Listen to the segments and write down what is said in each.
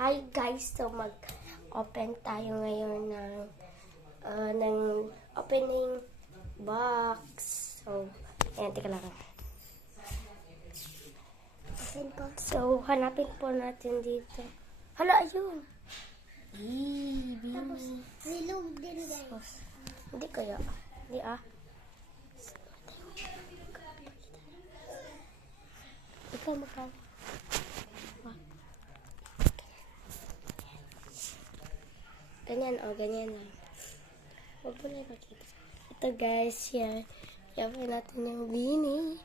Hi guys, so mag-open tayo ngayon ng opening box. So, ayan, teka lang. So, hanapin po natin dito. Hala, ayun. Tapos, silog din guys. Hindi kaya. Hindi ah. Ikaw magkano. Ganyan, ganyan lang. Huwag po na ipakita. Ito guys, yan. Yapin natin yung Beanie.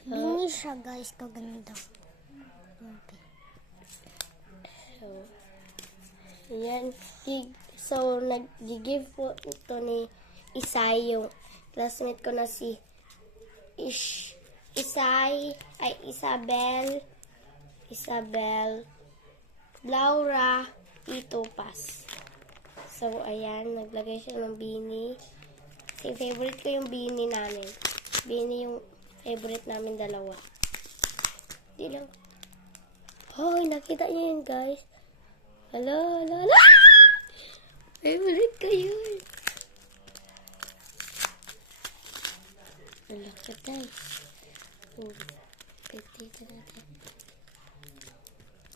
So, Bini siya guys, kaganda. Okay. So, yan. So, nag-give po ito ni Isay, yung classmate ko na si Isabel, Laura, Itopas. So, ayan, naglagay siya ng beanie. Kasi favorite ko yung beanie namin. Beanie yung favorite namin dalawa. Di lang. Hoy, nakita niyo yun, guys. Hala. Favorite ko yun. Hala ka, guys. Dito natin.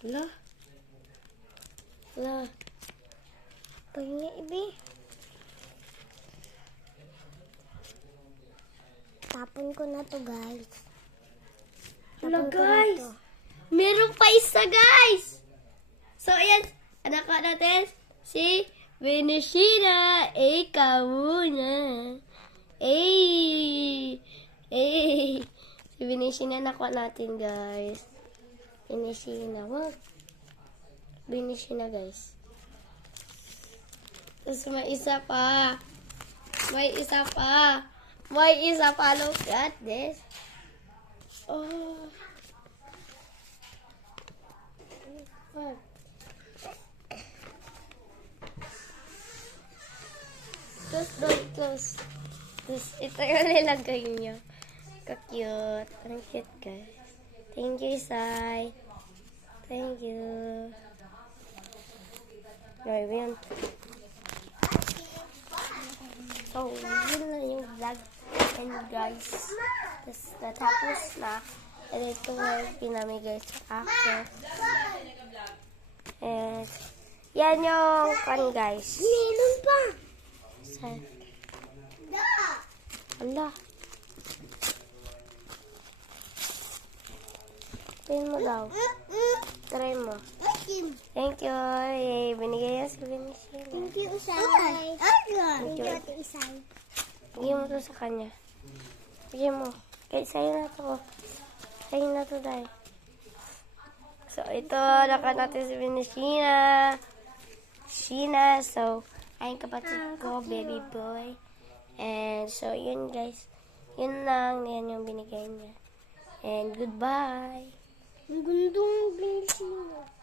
Hala. Pahinga, ibi. Tapon ko na to guys. Hala, Tapon ko na guys. to. Meron pa isa, guys. So, ayan. Anak ko natin si Venishina. Ikaw muna. Si Venishina nakuha natin, guys. Venishina. Wag. Venishina, guys. Tapos may isa pa. Look at this. Oh. Wag. Close. Ito yung nilagay niya. Ka-cute. Ang cute, guys. Thank you, Isay. Thank you. Yun. So, yun na yung vlog. And guys, natapos na. And ito yung pinamigay sa akin. And, yan yung fun, guys. Meron pa. Saan? Ala. Try mo daw. Try mo. Thank you. Yay, binigay yan sa Venishina. Thank you, Isay. Thank you, Ate Isay. Bigyan mo to sa kanya. Bigyan mo. Kaya sa'yo na to. Sa'yo na to, dahil. So, ito, naka natin si Venishina. So, ayun kapatid ko, baby boy. And, so, yun guys. Yun lang. Yan yung binigay niya. And, goodbye. Ang gandong Venishina.